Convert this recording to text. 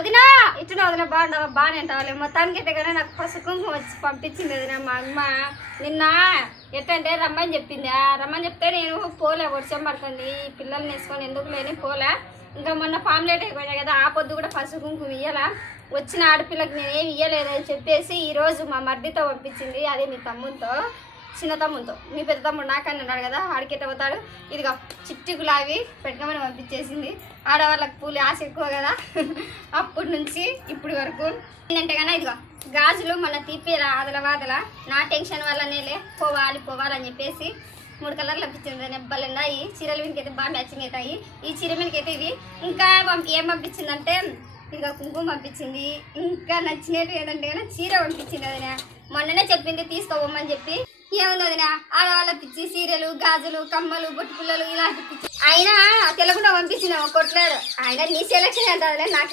వదినా ఇచ్చిన వదిన బాగుండవా బాగానే అంటావాలి మొత్తానికి అయితే కానీ నాకు పసుపు కుంకుమ వచ్చి పంపించింది వదిన మా అమ్మ నిన్న ఎట్టంటే రమ్మని చెప్పింది రమ్మని చెప్తే నేను పోలే వర్షం పడుతుంది పిల్లల్ని వేసుకొని ఎందుకు లేని పోలే ఇంకా మొన్న ఫామ్లేట్ అయిపోయినాయి కదా ఆ పొద్దు కూడా పసుపు కుంకుమ ఇయ్యాల వచ్చిన ఆడపిల్లకి నేనేమి ఇయ్యలేదని చెప్పేసి ఈరోజు మా మర్దితో పంపించింది అదే మీ తమ్ముతో చిన్న తమ్ముతో మీ పెద్ద తమ్ముడు నాకని అన్నాడు కదా ఆడికెట్ట పోతాడు ఇదిగా చిట్టి గులాబీ పెట్టుకోమని పంపించేసింది ఆడవాళ్ళకి పూలు ఆశ ఎక్కువ కదా అప్పటి నుంచి ఇప్పటి వరకు ఏంటంటే కన్నా ఇదిగో గాజులు మన తీపి ఆదల నా టెన్షన్ వల్లనేలే పోవాలని చెప్పేసి 3 కలర్లు పంపించింది నెబ్బలున్నా ఈ చీరల మీదకి అయితే బాగా మ్యాచింగ్ అవుతాయి ఈ చీర మీదకి అయితే ఇది ఇంకా ఏం పంపించిందంటే ఇదిగో కుంకుమ పంపించింది ఇంకా నచ్చినట్టు ఏదంటే కానీ చీర పంపించింది అదినా మొన్ననే చెప్పింది తీసుకోవమ్మని చెప్పి ఏముంది వదినా ఆడవాళ్ళ పిచ్చి సీరియలు గాజులు కమ్మలు బొట్టు పిల్లలు ఇలాంటి పిచ్చి అయినా తెలకుండా పంపించిన కొట్టలేదు ఆయన నీ సెలక్షన్ అంటారులే నాకు